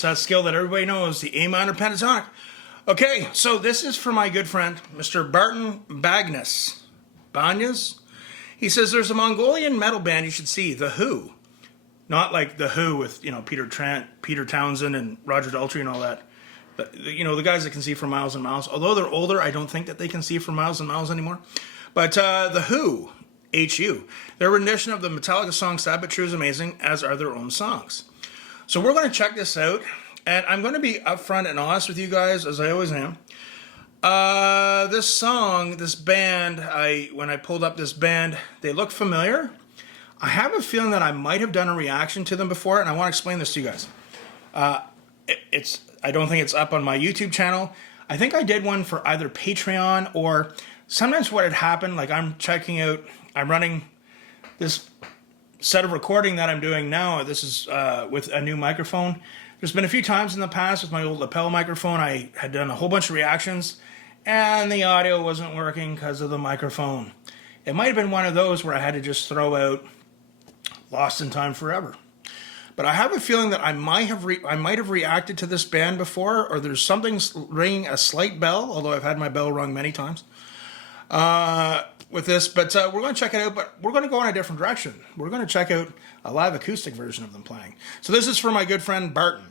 It's that skill that everybody knows, the A minor pentatonic. Okay, so this is for my good friend, Mr. Barton Bagnes. Banyas? He says there's a Mongolian metal band you should see, The Who. Not like The Who with, you know, Peter Townsend and Roger Daltrey and all that. You know, the guys that can see for miles and miles. Although they're older, I don't think that they can see for miles and miles anymore. But The Who, H-U, their rendition of the Metallica song Sad But True is amazing, as are their own songs. So we're going to check this out. And I'm going to be upfront and honest with you guys, as I always am. This song, this band, when I pulled up this band, they look familiar. I have a feeling that I might have done a reaction to them before, and I want to explain this to you guys. I don't think it's up on my YouTube channel. I think I did one for either Patreon or sometimes what had happened, like I'm running this set of recording that I'm doing now. This is with a new microphone. There's been a few times in the past with my old lapel microphone, I had done a whole bunch of reactions and the audio wasn't working because of the microphone. It might have been one of those where I had to just throw out Lost in Time Forever. But I have a feeling that I might have reacted to this band before, or there's something ringing a slight bell, although I've had my bell rung many times with this. But we're going to check it out, but we're going to go in a different direction. We're going to check out a live acoustic version of them playing. So this is for my good friend Barton.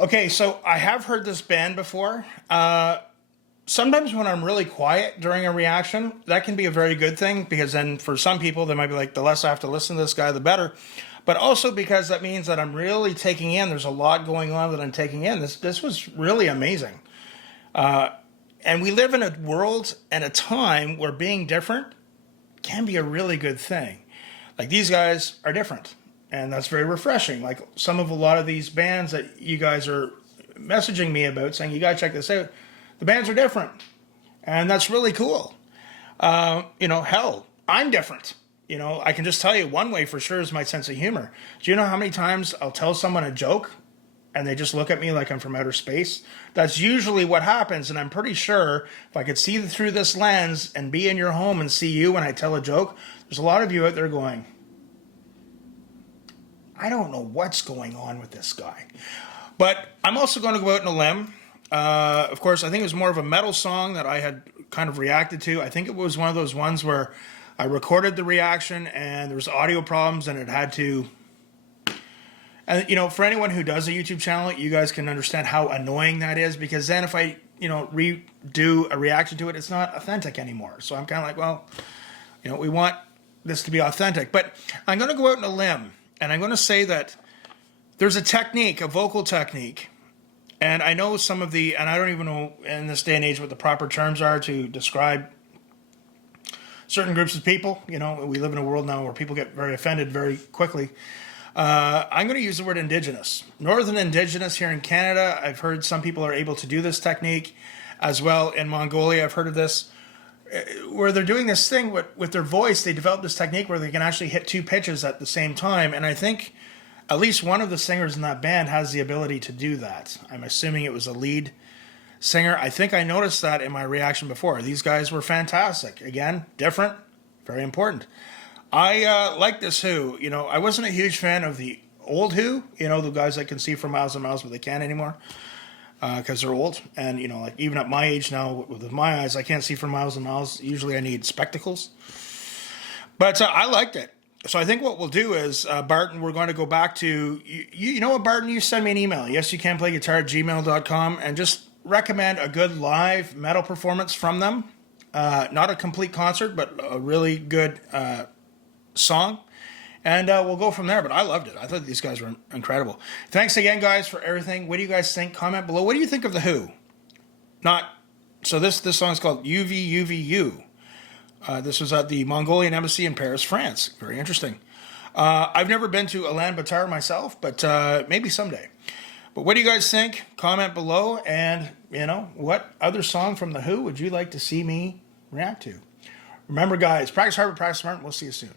Okay, so I have heard this band before. Sometimes when I'm really quiet during a reaction, that can be a very good thing because then for some people, they might be like, the less I have to listen to this guy, the better. But also because that means that I'm really taking in, there's a lot going on that I'm taking in. This was really amazing. And we live in a world and a time where being different can be a really good thing. Like these guys are different, and that's very refreshing. Like a lot of these bands that you guys are messaging me about saying, you got to check this out. The bands are different, and that's really cool. Hell, I'm different. I can just tell you one way for sure is my sense of humor. Do you know how many times I'll tell someone a joke and they just look at me like I'm from outer space? That's usually what happens, and I'm pretty sure if I could see through this lens and be in your home and see you when I tell a joke, there's a lot of you out there going, I don't know what's going on with this guy. But I'm also going to go out on a limb. Of course, I think it was more of a metal song that I had kind of reacted to. I think it was one of those ones where I recorded the reaction and there was audio problems and it had to... And, for anyone who does a YouTube channel, you guys can understand how annoying that is because then if I, redo a reaction to it, it's not authentic anymore. So I'm kind of like, well, we want this to be authentic. But I'm going to go out on a limb and I'm going to say that there's a technique, a vocal technique. And I know and I don't even know in this day and age what the proper terms are to describe certain groups of people. We live in a world now where people get very offended very quickly. I'm going to use the word indigenous. Northern indigenous here in Canada, I've heard some people are able to do this technique as well. In Mongolia, I've heard of this, where they're doing this thing with their voice. They develop this technique where they can actually hit two pitches at the same time. And I think at least one of the singers in that band has the ability to do that. I'm assuming it was a lead singer. I think I noticed that in my reaction before. These guys were fantastic. Again, different, very important. I like this Who. I wasn't a huge fan of the old Who, the guys that can see for miles and miles, but they can't anymore because they're old. And, even at my age now, with my eyes, I can't see for miles and miles. Usually I need spectacles. But I liked it. So I think what we'll do is, Barton, we're going to go back to, you know what, Barton, you send me an email, yesyoucanplayguitar@gmail.com, and just recommend a good live metal performance from them. Not a complete concert, but a really good song. And we'll go from there, but I loved it. I thought these guys were incredible. Thanks again, guys, for everything. What do you guys think? Comment below. What do you think of The Who? So this song is called UVUVU. This was at the Mongolian Embassy in Paris, France. Very interesting. I've never been to Ulaanbaatar myself, but maybe someday. But what do you guys think? Comment below. And, what other song from The Who would you like to see me react to? Remember, guys, practice hard, but practice smart. We'll see you soon.